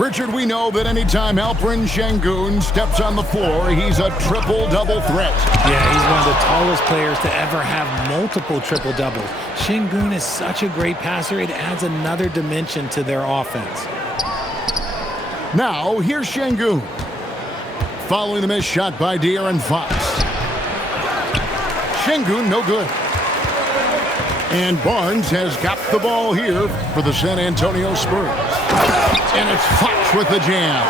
Richard, we know that anytime Alperen Sengun steps on the floor, he's a triple-double threat. Yeah, he's one of the tallest players to ever have multiple triple-doubles. Sengun is such a great passer, it adds another dimension to their offense. Now, here's Sengun. Following the missed shot by De'Aaron Fox. Sengun, no good. And Barnes has got the ball here for the San Antonio Spurs. And it's Fox with the jam.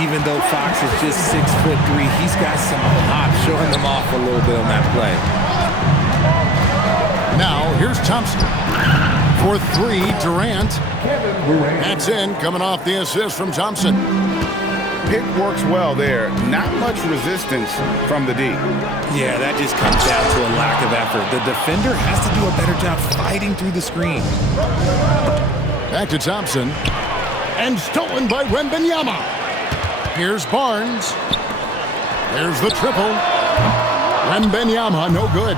Even though Fox is just 6'3", he's got some pop, showing them off a little bit on that play. Now, here's Thompson. For three, Durant. That's in, coming off the assist from Thompson. Pick works well there. Not much resistance from the D. Yeah, that just comes down to a lack of effort. The defender has to do a better job fighting through the screen. Back to Thompson. And stolen by Wembanyama. Here's Barnes. There's the triple. Wembanyama, no good.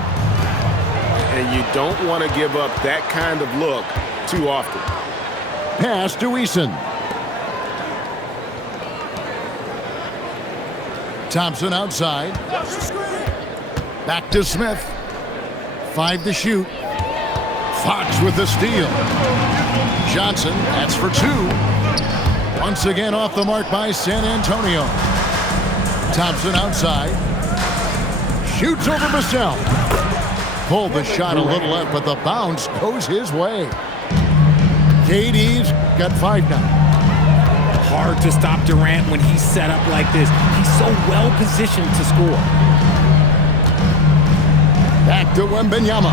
And you don't want to give up that kind of look too often. Pass to Eason. Thompson outside. Back to Smith. 5 to shoot. Fox with the steal. Johnson, that's for 2. Once again off the mark by San Antonio. Thompson outside. Shoots over Vassell. Pulled the shot a little left, but the bounce goes his way. KD's got 5 now. Hard to stop Durant when he's set up like this. He's so well positioned to score. Back to Wembanyama.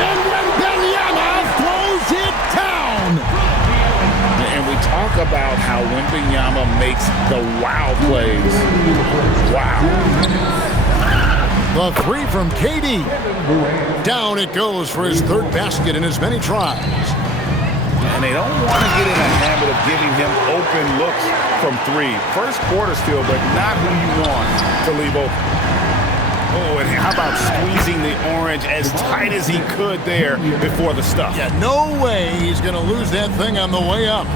And Wembanyama throws it down. And we talk about how Wembanyama makes the wow plays. Wow. The 3 from KD. Down it goes for his 3rd basket in as many tries. And they don't want to get in a habit of giving him open looks from 3. First quarter still, but not who you want to leave open. Oh, and how about squeezing the orange as tight as he could there before the stuff? Yeah, no way he's going to lose that thing on the way up.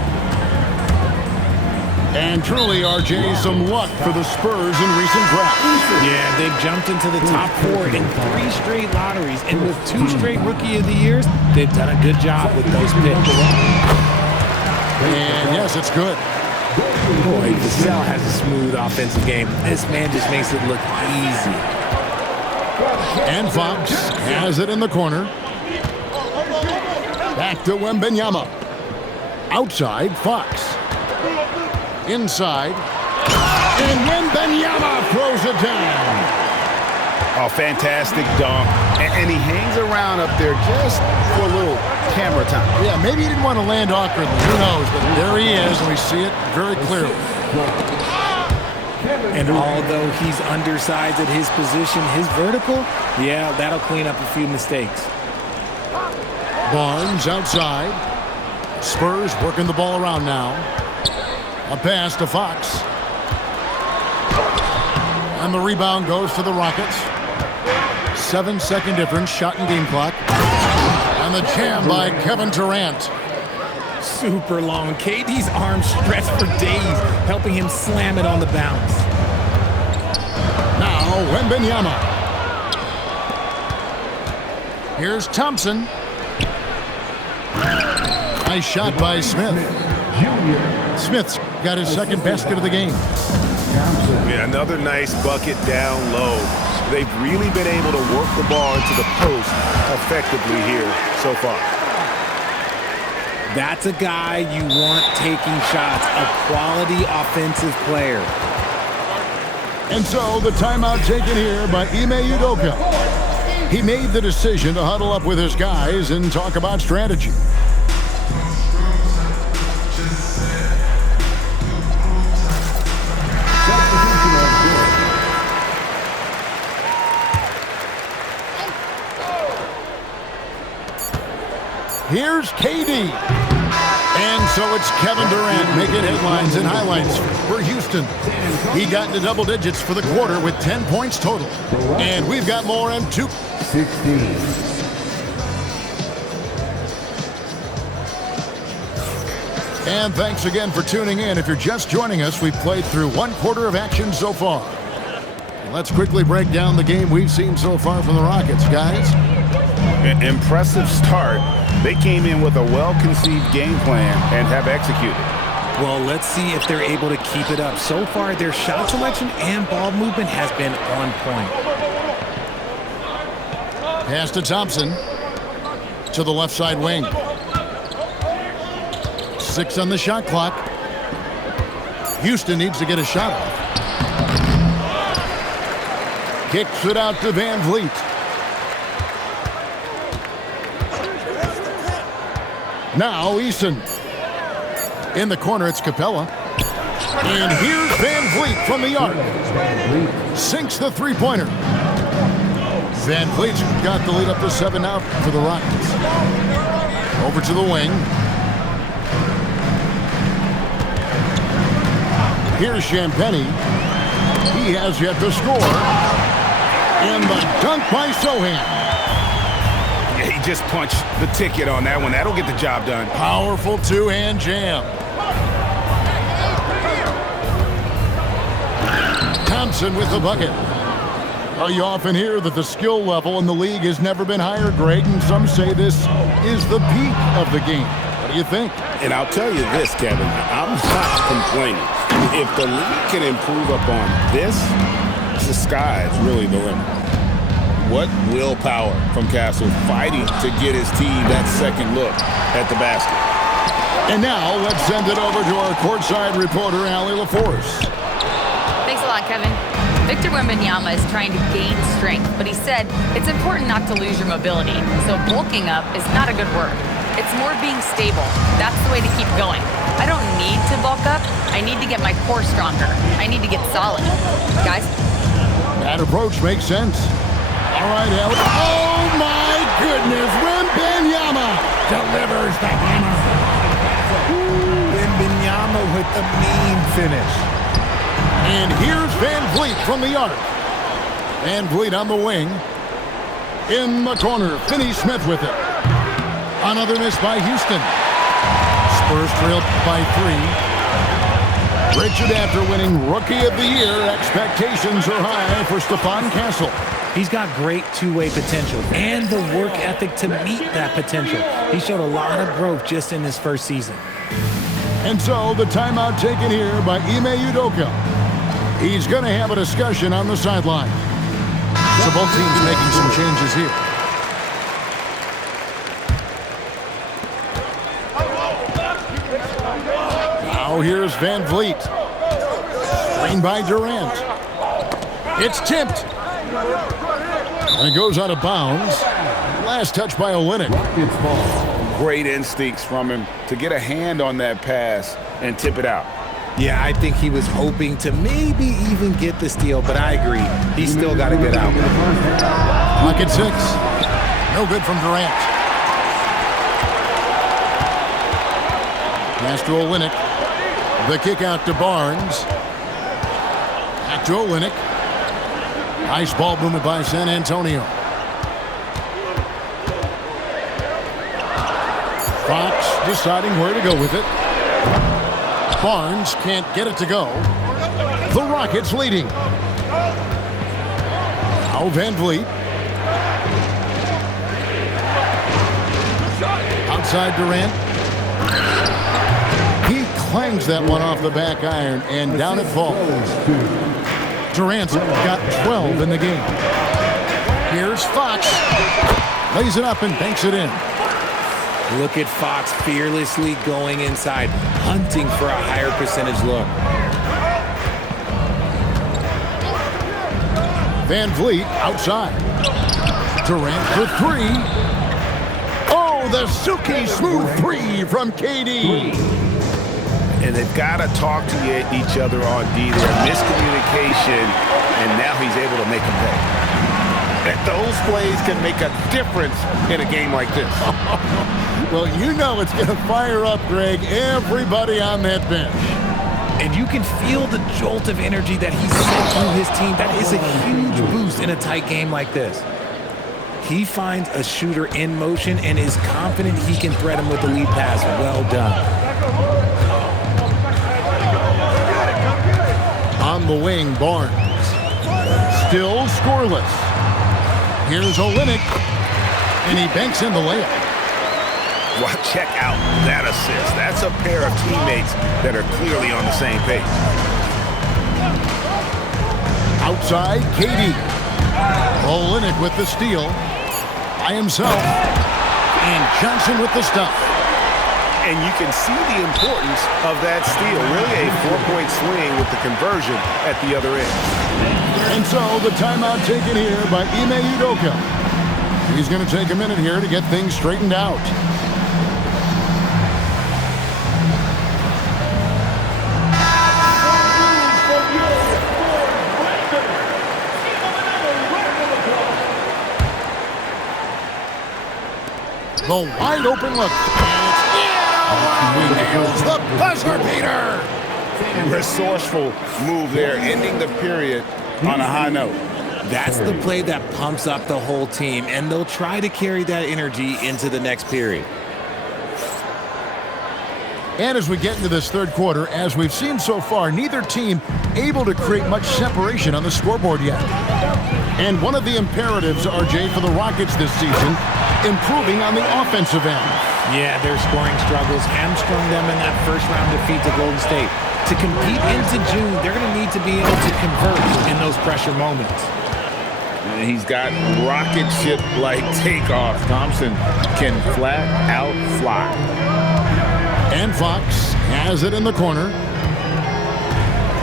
And truly, RJ, some luck for the Spurs in recent drafts. Yeah, they've jumped into the top 4 in 3 straight lotteries. And with 2 straight Rookie of the Years, they've done a good job with those picks. And yes, it's good. Boy, Vassell has a smooth offensive game. This man just makes it look easy. And Fox has it in the corner. Back to Wembanyama. Outside, Fox. Inside. And Wembanyama throws it down. Oh, fantastic dunk. And he hangs around up there just for a little camera time. Yeah, maybe he didn't want to land awkwardly. Who knows? But there he is, and we see it very clearly. And although he's undersized at his position, his vertical, yeah, that'll clean up a few mistakes. Barnes outside. Spurs working the ball around now. A pass to Fox. And the rebound goes to the Rockets. 7-second difference, shot and game clock. And the jam by Kevin Durant. Super long. KD's arms stretched for days, helping him slam it on the bounce. Now, Wembanyama. Here's Thompson. Nice shot by Smith. Smith's got his 2nd basket of the game. Yeah, another nice bucket down low. They've really been able to work the ball into the post effectively here so far. That's a guy you want taking shots, a quality offensive player. And so the timeout taken here by Ime Udoka. He made the decision to huddle up with his guys and talk about strategy. Here's KD. And so it's Kevin Durant making headlines and highlights for Houston. He got into double digits for the quarter with 10 points total. And we've got more in 2. 16. And thanks again for tuning in. If you're just joining us, we've played through 1/4 of action so far. Let's quickly break down the game we've seen so far from the Rockets, guys. An impressive start. They came in with a well-conceived game plan and have executed. Well, let's see if they're able to keep it up. So far, their shot selection and ball movement has been on point. Pass to Thompson. To the left side wing. 6 on the shot clock. Houston needs to get a shot off. Kicks it out to Van Vliet. Now Easton. In the corner, it's Capella. And here's Van Vliet from the arc. Sinks the three-pointer. Van Vliet's got the lead up to 7 now for the Rockets. Over to the wing. Here's Champagnie. He has yet to score. And the dunk by Sochan. Yeah, he just punched the ticket on that one. That'll get the job done. Powerful two-hand jam. Thompson with the bucket. You often hear that the skill level in the league has never been higher, Greg, and some say this is the peak of the game. What do you think? And I'll tell you this, Kevin, I'm not complaining. If the league can improve upon this, the sky's really the limit. What willpower from Castle, fighting to get his team that second look at the basket. And now let's send it over to our courtside reporter, Allie LaForce. Thanks a lot, Kevin. Victor Wembanyama is trying to gain strength, but he said it's important not to lose your mobility. So bulking up is not a good word. It's more being stable. That's the way to keep going. I don't need to bulk up. I need to get my core stronger. I need to get solid. Guys? That approach makes sense. All right, Allie. Oh, my goodness. Wembanyama delivers the hammer. Wembanyama with the mean finish. And here's Van Vliet from the arc. Van Vliet on the wing. In the corner, Finney-Smith with it. Another miss by Houston. Spurs trailed by 3. Richard, after winning Rookie of the Year, expectations are high for Stephon Castle. He's got great two-way potential and the work ethic to meet that potential. He showed a lot of growth just in his first season. And so the timeout taken here by Ime Udoka. He's going to have a discussion on the sideline. So both teams making some changes here. Now here's Van Vliet. Screen by Durant. It's tipped. And it goes out of bounds. Last touch by Olynyk. Great instincts from him to get a hand on that pass and tip it out. Yeah, I think he was hoping to maybe even get the steal, but I agree. He's still got to get out. Clock at 6. No good from Durant. Pass to Olynyk. The kick out to Barnes. Back to Olynyk. Nice ball movement by San Antonio. Fox deciding where to go with it. Barnes can't get it to go. The Rockets leading. Now Van Vliet. Outside Durant. He clangs that one off the back iron, and down it falls. Durant's got 12 in the game. Here's Fox. Lays it up and banks it in. Look at Fox fearlessly going inside, hunting for a higher percentage look. Van Vliet outside. Durant for 3. Oh, the silky smooth 3 from KD. And they've got to talk to each other on D. There's miscommunication, and now he's able to make a play. Those plays can make a difference in a game like this. Well, you know it's going to fire up, Greg, everybody on that bench. And you can feel the jolt of energy that he's sent through his team. That is a huge boost in a tight game like this. He finds a shooter in motion and is confident he can thread him with the lead pass. Well done. the wing, Barnes. Still scoreless. Here's Olynyk, and he banks in the layup. Well, check out that assist. That's a pair of teammates that are clearly on the same page. Outside, KD. Olynyk with the steal. By himself. And Johnson with the stop. And you can see the importance of that steal. Really a 4-point swing with the conversion at the other end. And so the timeout taken here by Ime Udoka. He's going to take a minute here to get things straightened out. The wide open look. And it's nails the buzzer beater. Resourceful move there, ending the period on a high note. That's the play that pumps up the whole team, and they'll try to carry that energy into the next period. And as we get into this third quarter, as we've seen so far, neither team able to create much separation on the scoreboard yet. And one of the imperatives, RJ, for the Rockets this season, improving on the offensive end. Yeah, their scoring struggles hamstrung them in that first-round defeat to Golden State. To compete into June, they're going to need to be able to convert in those pressure moments. And he's got rocket ship-like takeoff. Thompson can flat out fly. And Fox has it in the corner.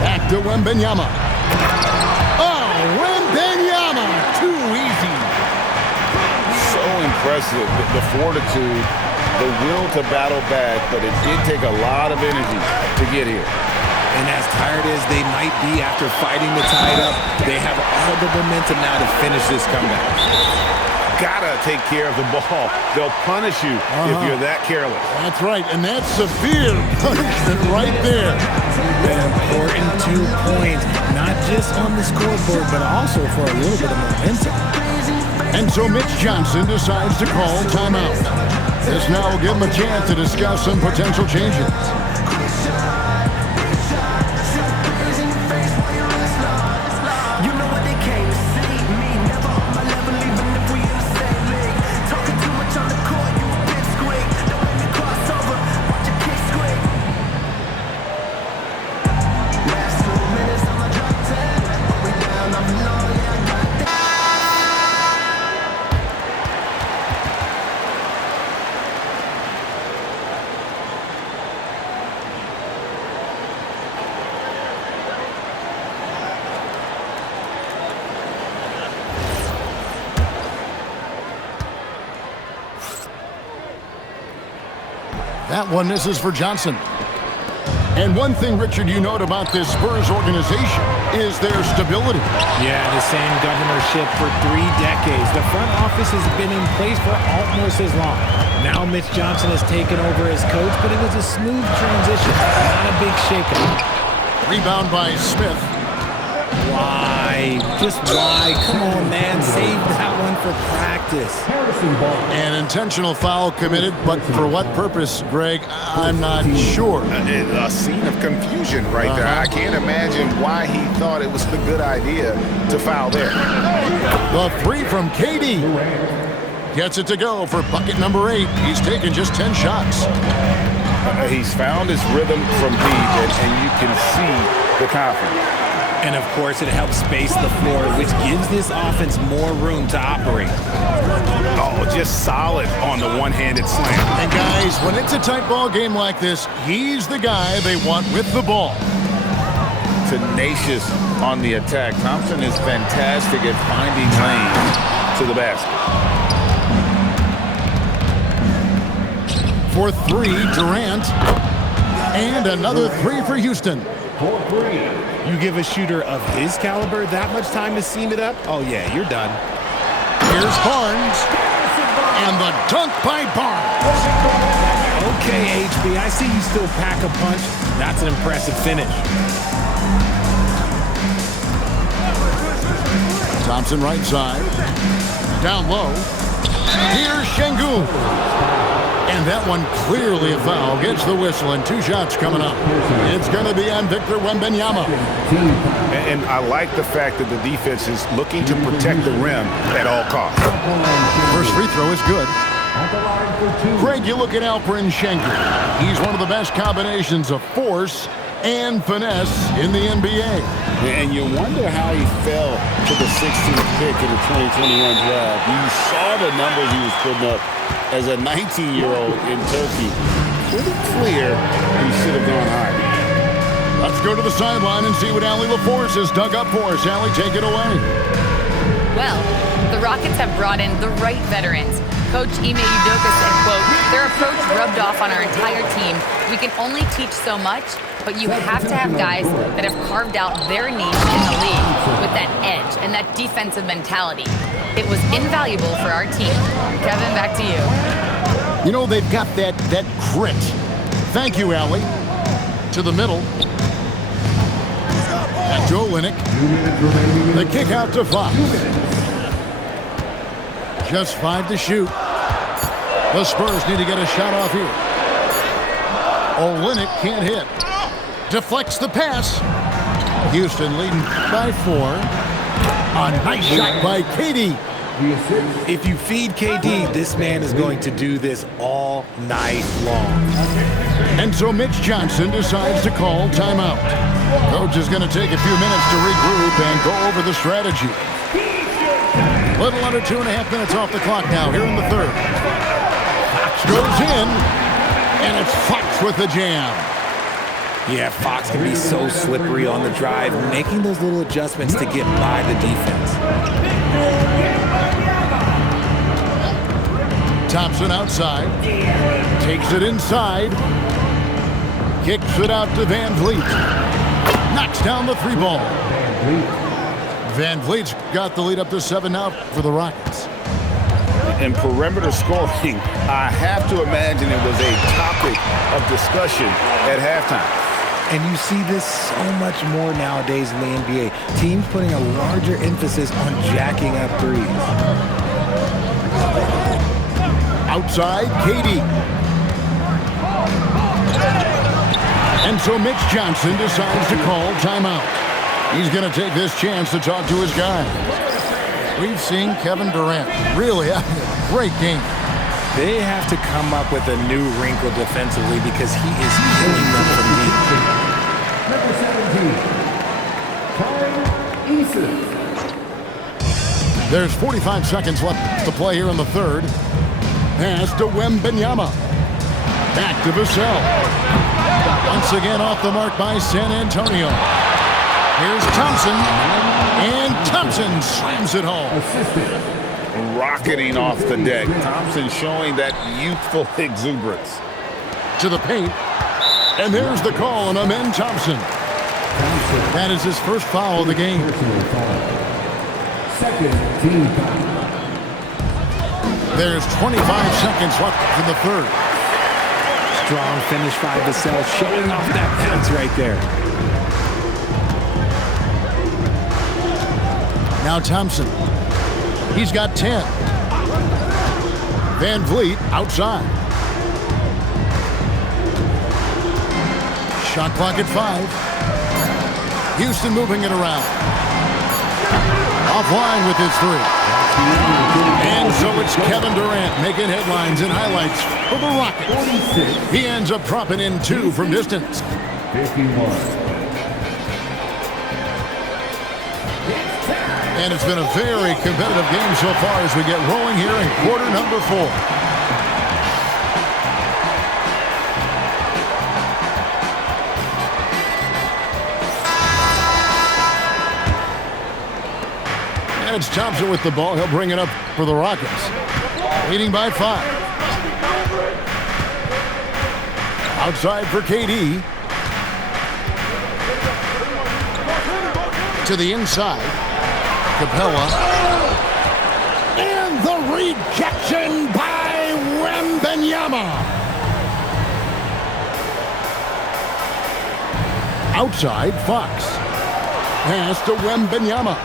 Back to Wembanyama. Oh, Wembanyama! Too easy. So impressive, the fortitude, the will to battle back, but it did take a lot of energy to get here. And as tired as they might be after fighting to tie it up, they have all the momentum now to finish this comeback. Gotta take care of the ball. They'll punish you if you're that careless. That's right, and that's severe punishment right there. An important 2 points, not just on the scoreboard, but also for a little bit of momentum. And so Mitch Johnson decides to call timeout. This now will give him a chance to discuss some potential changes. That one misses for Johnson. And one thing, Richard, you note about this Spurs organization is their stability. Yeah, the same governorship for 3 decades. The front office has been in place for almost as long. Now Mitch Johnson has taken over as coach, but it was a smooth transition, not a big shakeup. Rebound by Smith. Why? Just why? Come on, man. Save that one for practice. An intentional foul committed, but for what purpose, Greg? I'm not sure. A scene of confusion right there. I can't imagine why he thought it was a good idea to foul there. The 3 from KD. Gets it to go for bucket number 8. He's taken just 10 shots. He's found his rhythm from deep, and you can see the confidence. And, of course, it helps space the floor, which gives this offense more room to operate. Oh, just solid on the one-handed slam. And, guys, when it's a tight ball game like this, he's the guy they want with the ball. Tenacious on the attack. Thompson is fantastic at finding lanes to the basket. For 3, Durant. And another 3 for Houston. You give a shooter of his caliber that much time to seam it up? Oh, yeah, you're done. Here's Barnes. And the dunk by Barnes. Okay, HB, I see you still pack a punch. That's an impressive finish. Thompson right side. Down low. Here's Şengün. And that one clearly a foul. Gets the whistle, and 2 shots coming up. It's going to be on Victor Wembanyama. And I like the fact that the defense is looking to protect the rim at all costs. First free throw is good. Greg, you look at Alperen Schengen. He's one of the best combinations of force and finesse in the NBA. And you wonder how he fell to the 16th pick in the 2021 draft. You saw the numbers he was putting up as a 19-year-old in Turkey. Pretty clear he should have gone higher. Let's go to the sideline and see what Allie LaForce has dug up for us. Allie, take it away. Well, the Rockets have brought in the right veterans. Coach Ime Udoka said, quote, "Their approach rubbed off on our entire team. We can only teach so much, but you have to have guys that have carved out their niche in the league with that edge and that defensive mentality. It was invaluable for our team." Kevin, back to you. You know, they've got that grit. Thank you, Allie. To the middle. At Joe Olynyk. The kick out to Fox. Just 5 to shoot. The Spurs need to get a shot off here. Olynyk can't hit. Deflects the pass. Houston leading by 4. A nice shot by KD. If you feed KD, this man is going to do this all night long. And so Mitch Johnson decides to call timeout. Coach is going to take a few minutes to regroup and go over the strategy. Little under 2.5 minutes off the clock now here in the third. Fox goes in, and it's Fox with the jam. Yeah, Fox can be so slippery on the drive, making those little adjustments to get by the defense. Thompson outside. Takes it inside. Kicks it out to Van Vliet. Knocks down the 3 ball. Van Vliet's got the lead up to 7 now for the Rockets. And perimeter scoring, I have to imagine it was a topic of discussion at halftime. And you see this so much more nowadays in the NBA. Teams putting a larger emphasis on jacking up threes. Outside, KD. And so Mitch Johnson decides to call timeout. He's going to take this chance to talk to his guy. We've seen Kevin Durant really having a great game. They have to come up with a new wrinkle defensively because he is killing them from deep. Number 17, Kyle Eason. There's 45 seconds left to play here in the third. Pass to Wembanyama. Back to Vassell. Once again off the mark by San Antonio. Here's Thompson. And Thompson slams it home. Rocketing off the deck. Thompson showing that youthful exuberance. To the paint. And there's the call on Amen Thompson. That is his first foul of the game. Second team foul. There's 25 seconds left in the third. Strong finish by Vassell, showing off that pass right there. Now Thompson. He's got 10. Van Vliet outside. Shot clock at 5. Houston moving it around. Offline with his 3. And so it's Kevin Durant making headlines and highlights for the Rockets. He ends up dropping in 2 from distance. 51. And it's been a very competitive game so far as we get rolling here in quarter number 4. And it's Thompson with the ball. He'll bring it up for the Rockets. Leading by 5. Outside for KD. To the inside. Capella. And the rejection by Wembanyama. Outside, Fox. Pass to Wembanyama.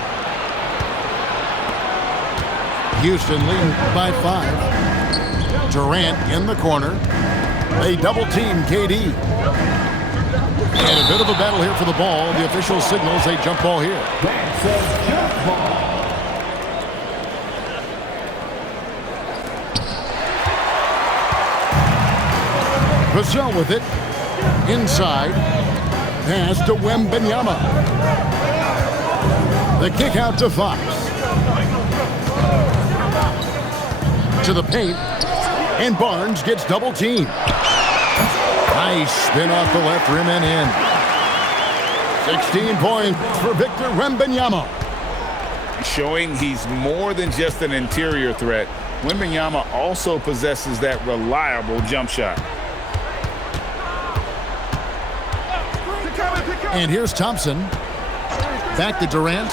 Houston leading by 5. Durant in the corner. They double-team KD. And a bit of a battle here for the ball. The official signals a jump ball here. That's a jump ball. Vassell with it. Inside. Pass to Wembanyama. The kick out to Fox. To the paint. And Barnes gets double-teamed. Nice spin off the left rim and in. 16 points for Victor Wembanyama. Showing he's more than just an interior threat. Wembanyama also possesses that reliable jump shot. And here's Thompson. Back to Durant.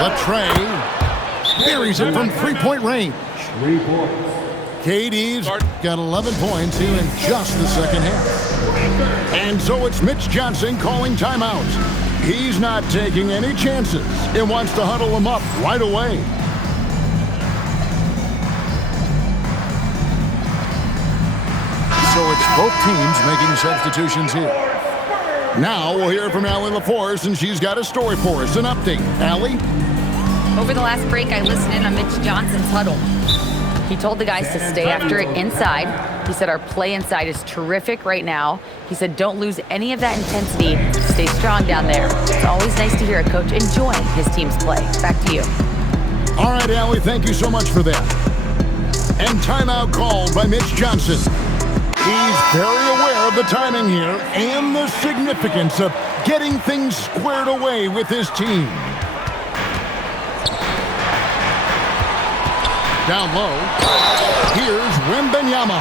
Latrey buries it from three-point range. 3 points. KD's got 11 points here in just the second half. And so it's Mitch Johnson calling timeout. He's not taking any chances and wants to huddle them up right away. So it's both teams making substitutions here. Now we'll hear from Allie LaForce, and she's got a story for us, an update. Allie? Over the last break, I listened in on Mitch Johnson's huddle. He told the guys to stay after it inside. He said our play inside is terrific right now. He said don't lose any of that intensity. Stay strong down there. It's always nice to hear a coach enjoying his team's play. Back to you. All right, Allie, thank you so much for that. And timeout called by Mitch Johnson. He's very aware of the timing here and the significance of getting things squared away with his team. Down low, here's Wembanyama.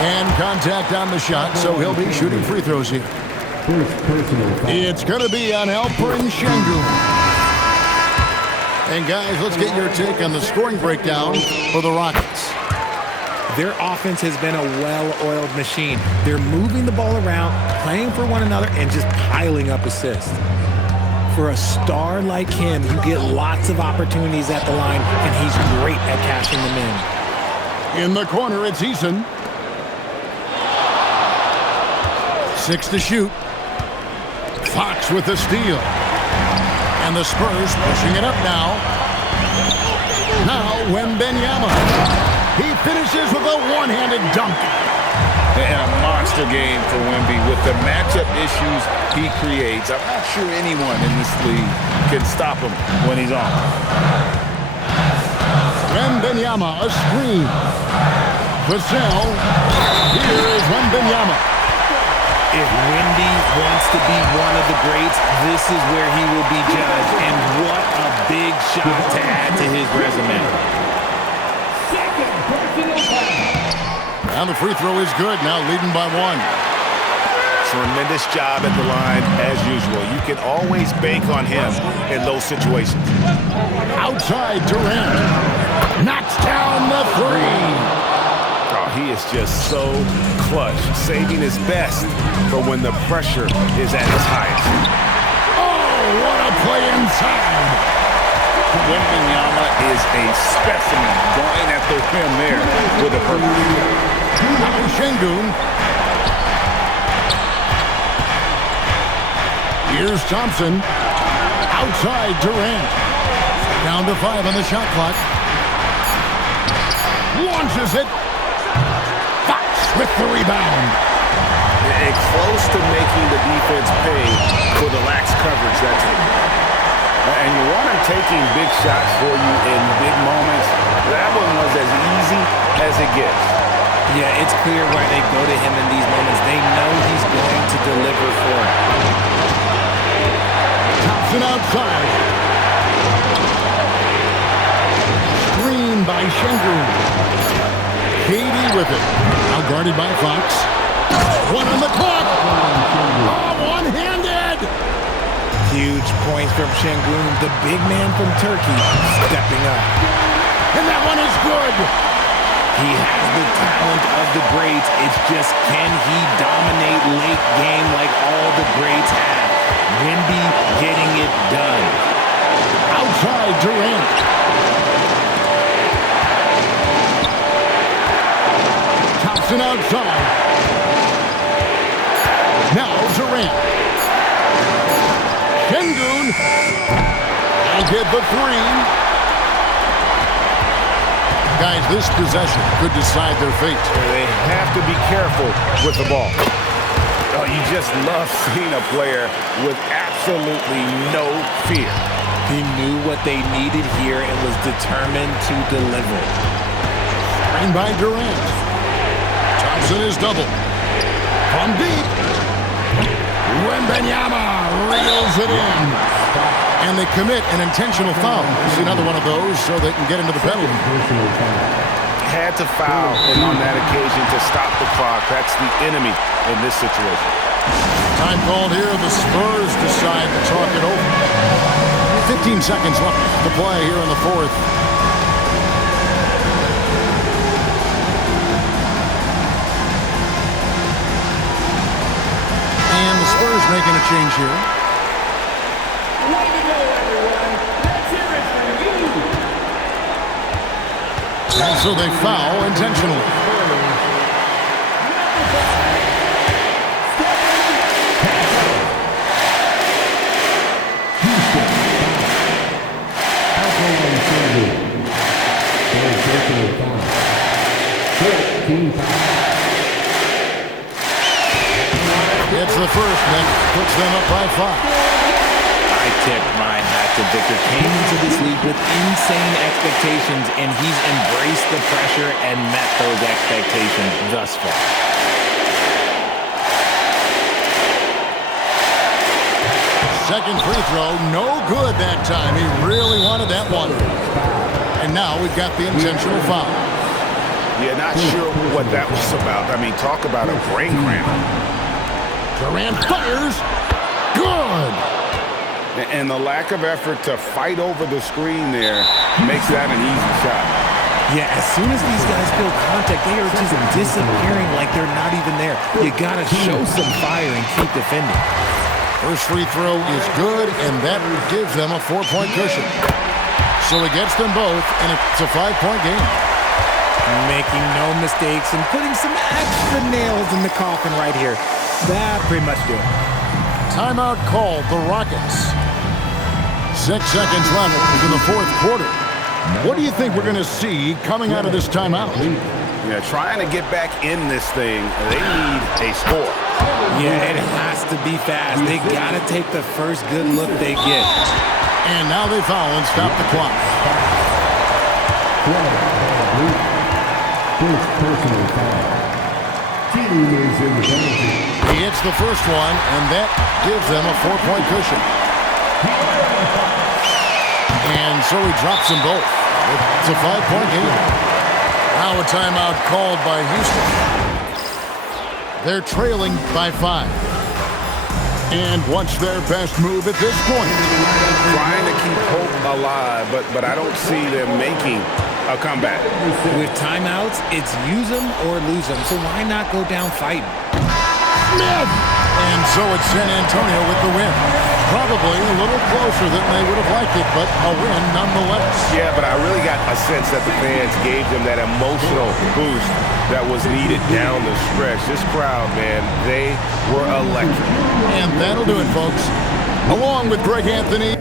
And contact on the shot, so he'll be shooting free throws here. First personal foul. It's going to be on Alperen Sengun. And guys, let's get your take on the scoring breakdown for the Rockets. Their offense has been a well-oiled machine. They're moving the ball around, playing for one another, and just piling up assists. For a star like him, you get lots of opportunities at the line, and he's great at cashing them in. In the corner, it's Eason. 6 to shoot. Fox with the steal. And the Spurs pushing it up now. Now Wembanyama. He finishes with a one-handed dunk. And a monster game for Wemby. With the matchup issues he creates, I'm not sure anyone in this league can stop him when he's on. Wembanyama, a screen. Vassell. Here is Wembanyama. If Wemby wants to be one of the greats, this is where he will be judged. And what a big shot to add to his resume. Second personal foul. And the free throw is good, now leading by 1. Tremendous job at the line, as usual. You can always bank on him in those situations. Outside Durant. Knocks down the 3. Oh, he is just so clutch, saving his best for when the pressure is at its highest. Oh, what a play inside. Wembanyama is a specimen going at the rim there with a purpose. Now Sengun. Here's Thompson. Outside Durant. Down to 5 on the shot clock. Launches it. Fox with the rebound. And close to making the defense pay for the lax coverage that's it. And you want him taking big shots for you in big moments. That one was as easy as it gets. Yeah, it's clear why they go to him in these moments. They know he's going to deliver for them. Thompson outside. Screen by Sengun. KD with it. Now guarded by Fox. 1 on the clock. Oh, one-handed. Huge points from Sengun, the big man from Turkey, stepping up. And that one is good. He has the talent of the greats. It's just, can he dominate late game like all the greats have? Wemby getting it done. Outside Durant. Johnson outside. Now Durant. Şengün. And get the three. Guys, this possession could decide their fate. They have to be careful with the ball. Oh, you just love seeing a player with absolutely no fear. He knew what they needed here and was determined to deliver. Screen by Durant. Thompson is double. From deep. Wembanyama reels it in. And they commit an intentional foul. See another one of those so they can get into the penalty. Had to foul on that occasion to stop the clock. That's the enemy in this situation. Time called here. The Spurs decide to talk it over. 15 seconds left to play here in the fourth. And the Spurs making a change here. Way to go, everyone. Let's hear it for you. And so they foul intentionally. It's the first that puts them up by 5. I tip my hat to Victor. Came into this league with insane expectations, and he's embraced the pressure and met those expectations thus far. Second free throw, no good that time. He really wanted that one. And now we've got the intentional foul. Yeah, not sure what that was about. I mean, talk about a brain cramp. Durant fires. Good. And the lack of effort to fight over the screen there makes that an easy shot. Yeah, as soon as these guys feel contact, they are just disappearing like they're not even there. You gotta show some fire and keep defending. First free throw is good, and that gives them a 4-point cushion. So he gets them both, and it's a 5-point game. Making no mistakes and putting some extra nails in the coffin right here. That pretty much do it. Timeout called the Rockets. 6 seconds left in the fourth quarter. What do you think we're going to see coming out of this timeout? Yeah, trying to get back in this thing, they need a score. Yeah, it has to be fast. They got to take the first good look they get. And now they foul and stop the clock. First personal foul. Team is in the penalty. He hits the first one, and that gives them a 4-point cushion. And so he drops them both. It's a 5-point game. Now a timeout called by Houston. They're trailing by 5. And what's their best move at this point? Trying to keep hope alive, but I don't see them making a comeback. With timeouts, it's use them or lose them. So why not go down fighting? Smith! And so it's San Antonio with the win. Probably a little closer than they would have liked it, but a win nonetheless. Yeah, but I really got a sense that the fans gave them that emotional boost that was needed down the stretch. This crowd, man, they were electric. And that'll do it, folks. Along with Greg Anthony.